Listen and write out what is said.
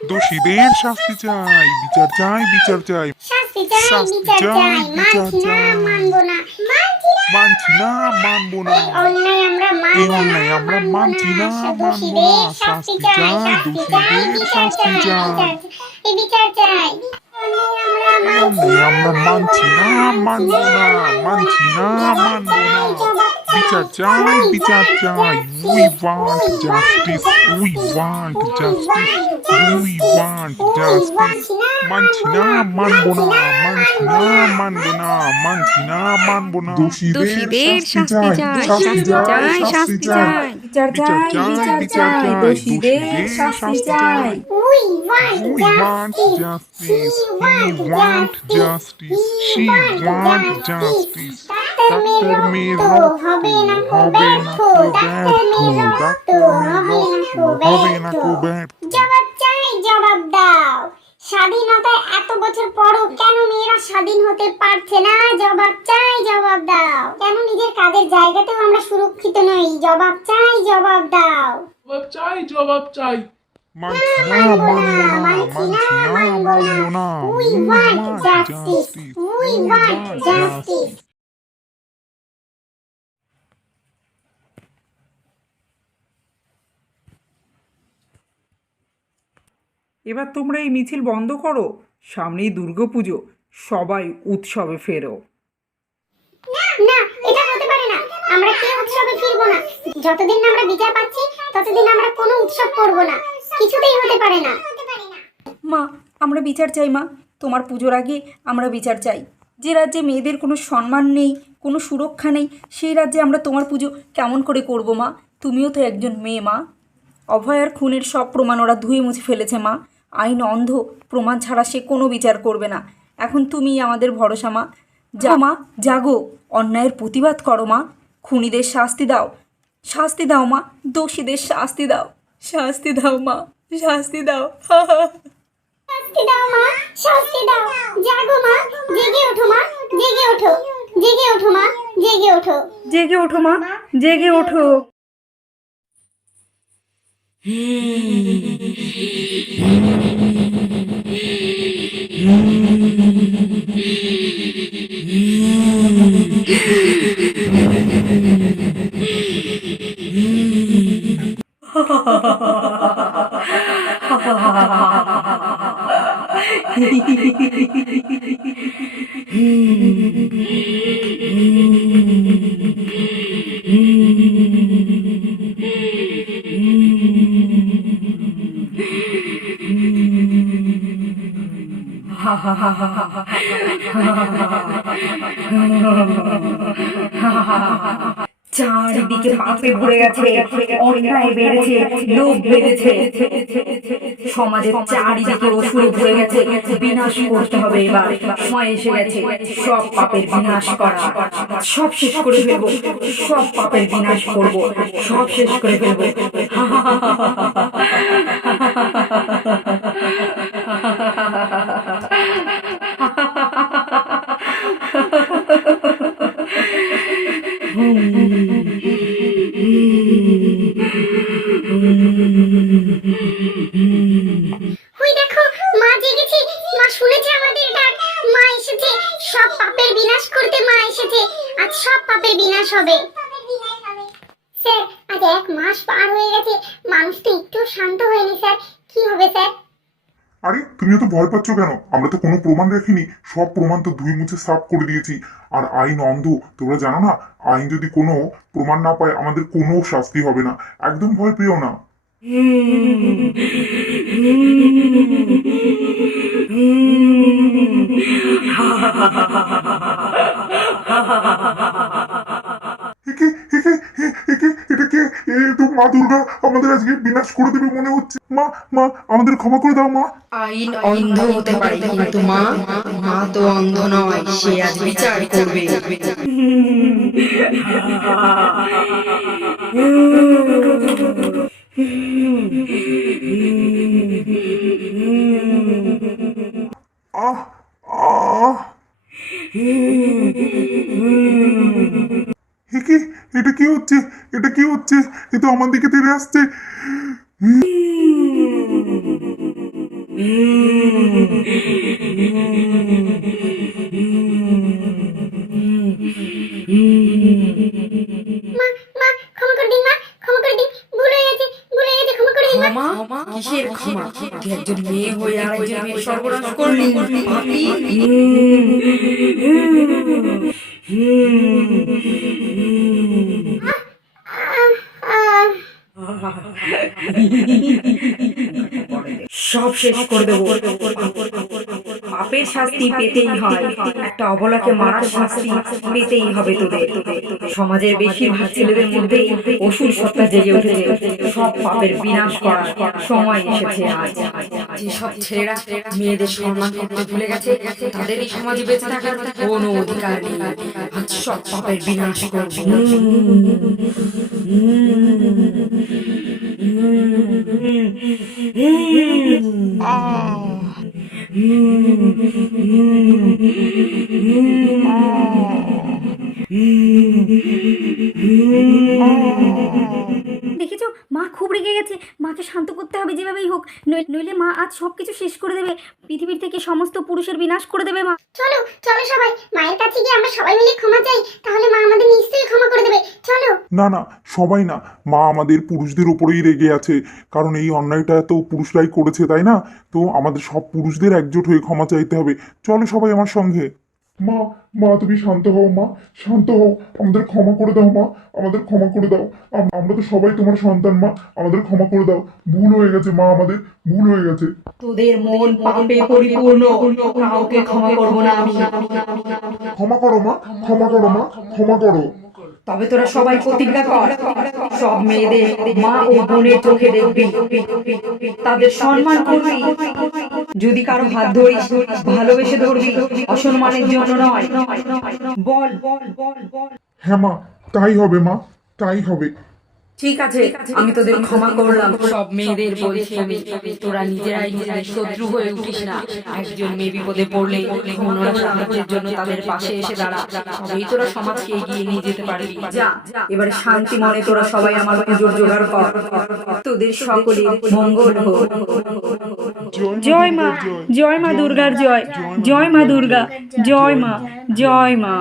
দোষীদের শাস্তি চাই, বিচার চাই, বিচার চাই, শাস্তি চাই, শাস্তি বিচার চাই, চাই, বিচার মানছি না, চাই। মানবো না, মানছি না, মানবো না, এই অন্যায় আমরা এই মানবো না, অন্যায় আমরা মানবো মানছি না, না, মানবো না। দোষীদের শাস্তি শাস্তি চাই, চাই, শাস্তি চাই, দোষীদের বিচার শাস্তি চাই, চাই। এই বিচার চাই। অন্যায় আমরা এই মানছি অন্যায় না, আমরা মানবো মানছি না, না, মানবো না, মানছি না, জবাব মানবো না। চাই, জবাব বিচার চাই, চাই, we বিচার want চাই। We justice, want we want justice, we justice, want we justice, want we justice, want we justice. মানছি না, মানছি না, মানবো না, মানছি না, মানবো না, মানছি না, মানবো না। দোষীদের দোষীদের শাস্তি শাস্তি চাই, চাই, শাস্তি শাস্তি চাই, চাই, শাস্তি শাস্তি চাই। চাই। বিচার বিচার চাই, চাই, বিচার বিচার চাই, চাই, দোষীদের দোষীদের শাস্তি শাস্তি চাই। চাই। we want We want justice, justice. we We want want justice, justice. She want justice. Doctor মেয়ের রক্ত হবে না কো ব্যর্থ, ডাক্তার মেয়ের রক্ত হবে না কো হবে না ব্যর্থ। কো ব্যর্থ। জবাব চাই, জবাব দাও। স্বাধীনতায় এত বছর পরও কেন মেয়েরা স্বাধীন হতে পারছে না? জবাব চাই, জবাব দাও। কেন নিজের কাজের জায়গাতেও আমরা সুরক্ষিত নই? জবাব চাই, জবাব দাও। জবাব চাই, জবাব চাই। মানছি না, মানবো না, মানছি না, মানবো না। We want justice, we want justice. এবার তোমরা এই মিছিল বন্ধ করো, সামনেই দুর্গাপুজো, সবাই উৎসবে ফেরো। না, এটা হতে পারে না। আমরা কেউ উৎসবে ফিরবো না। যতদিন না আমরা বিচার পাচ্ছি ততদিন আমরা কোনো উৎসব করব না। কিছুতেই হতে পারে না। মা, আমরা বিচার চাই মা। তোমার পুজোর আগে আমরা বিচার চাই। যে রাজ্যে মেয়েদের কোনো সম্মান নেই, কোনো সুরক্ষা নেই, সেই রাজ্যে আমরা তোমার পুজো কেমন করে করব মা? তুমিও তো একজন মেয়ে মা। অভয়ার খুনের সব প্রমাণ ওরা ধুয়ে মুছে ফেলেছে মা। আইন অন্ধ, প্রমাণ ছাড়া সে কোনো বিচার করবে না। এখন তুমিই আমাদের ভরসা মা। যা মা, জাগো, অন্যায়ের প্রতিবাদ করো মা। খুনিদের শাস্তি দাও, শাস্তি দাও মা। দোষীদের শাস্তি দাও, শাস্তি দাও মা, শাস্তি দাও। শাস্তি দাও মা, শাস্তি দাও। জাগো মা, জেগে ওঠো মা, জেগে ওঠো। জেগে ওঠো মা, জেগে ওঠো। জেগে ওঠো মা, জেগে ওঠো। চারিদিকে পাপে ভরে গেছে, অন্যায় বেড়েছে, লোভ বেড়েছে, সমাজের চারিদিকে অসুরে ভরে গেছে। বিনাশ করতে হবে এবার, সময় এসে গেছে সব পাপের বিনাশ করা। সব শেষ করে ফেলবো, সব পাপের বিনাশ করব, সব শেষ করে ফেলবো। ওই দেখো, মা জেগেছে, মা শুনেছে আমাদের ডাক, মা এসেছে। সব পাপের বিনাশ করতে মা এসেছে। আজ সব পাপের বিনাশ হবে। স্যার, আজ 1 মাস পার হয়ে গেছে, মানুষ তো একটু শান্ত হয়নি স্যার। কি হবে স্যার? আরে তুমি তো ভয় পাচ্ছ কেন? আমরা তো কোনো প্রমাণ রাখিনি, সব প্রমাণ তো ধুয়ে মুছে সাফ করে দিয়েছি। আর আইন অন্ধ, তোমরা জানো না? আইন যদি কোনো প্রমাণ না পায় আমাদের কোনো শাস্তি হবে না। একদম ভয় পেও না। এটা কে? এ তো মা দুর্গা আমাদের আজকে বিনাশ করে দেবে মনে হচ্ছে। মা, মা, আমাদের ক্ষমা করে দাও মা। আইন অন্ধ হতে পারে কিন্তু মা, মা তো অন্ধ নয়, সে আজ বিচার করবে। আহ, আহ, এটা কি হচ্ছে? এটা কি হচ্ছে? এ তো আমার দিকে তেড়ে আসছে। মা মা ক্ষমা করে দিন, মা ক্ষমা করে দিন, ভুল হয়ে গেছে, ভুল হয়ে গেছে, ক্ষমা করে দিন মা। ক্ষমা? কিসের ক্ষমা? তুই একজন মেয়ে হয়ে আর একজন মেয়ে সর্বনাশ করলি, পাপী। আহ, সব শেষ করে দেবো। পাপের শাস্তি পেতেই হয়, একটা অবলাকে মারার শাস্তি পেতেই হবে তোদের। সমাজের বেশিরভাগ ছেলেদের মধ্যেই অসুর সত্তা জেগে উঠেছে। সব পাপের বিনাশ করার সময় এসেছে আজ। যেসব ছেলেরা মেয়েদের সম্মান করতে ভুলে গেছে তাদের এই সমাজে বেঁচে থাকার কোনো অধিকার নেই। আজ সব পাপের বিনাশ করবো। দেখেছো, মা খুব রেগে গেছে। মাকে শান্ত করতে হবে যেভাবেই হোক, নইলে মা আজ সব কিছু শেষ করে দেবে। পৃথিবীর থেকে সমস্ত পুরুষের বিনাশ করে দেবে মা। চলো চলো সবাই মায়ের কাছে গিয়ে আমরা সবাই মিলে ক্ষমা চাই, তাহলে মা আমাদের নিশ্চয়ই ক্ষমা করে দেবে। চলো। না না, সবাই না, মা আমাদের পুরুষদের উপরেই রেগে আছে, কারণ এই অন্যায়টা তো পুরুষরাই করেছে, তাই না? তো আমাদের সব পুরুষদের একজোট হয়ে ক্ষমা চাইতে হবে। চলো সবাই আমার সঙ্গে। মা মা তুমি শান্ত হও, মা শান্ত হও, আমাদের ক্ষমা করে দাও মা, আমাদের ক্ষমা করে দাও। আমরা তো সবাই তোমার সন্তান মা, আমাদের ক্ষমা করে দাও। ভুল হয়ে গেছে মা, আমাদের ভুল হয়ে গেছে। তোদের মন পাপে পরিপূর্ণ, কাউকে ক্ষমা করব না আমি। ক্ষমা করো মা, ক্ষমা করো মা, ক্ষমা করো। তবে তোরা সবাই প্রতিজ্ঞা কর, সব মেয়েদের মা ও বোনের চোখে দেখবি, তাদের সম্মান করবি। যদি কারো হাত ধরিস ভালোবেসে ধরবি, অসম্মানের জন্য নয়। বল। হ্যাঁ মা, তাই হবে মা, তাই হবে। ঠিক আছে, আমি তোদের ক্ষমা করলাম। সব মেয়েদের বলছি আমি, তোরা নিজেরাই নিজেদের শত্রু হয়ে উঠিস না। একজন মেয়ে বিপদে পড়লে অন্যরা সাহায্যের জন্য তাদের পাশে এসে দাঁড়া, তবেই তোরা সমাজকে এগিয়ে নিয়ে যেতে পারবি। যা, এবারে শান্তি মনে তোরা সবাই আমার পুজোর জোগাড় কর। তোদের সকলের মঙ্গল হোক। জয় মা, জয় মা দুর্গার জয়, জয় মা দুর্গা, জয় মা, জয় মা।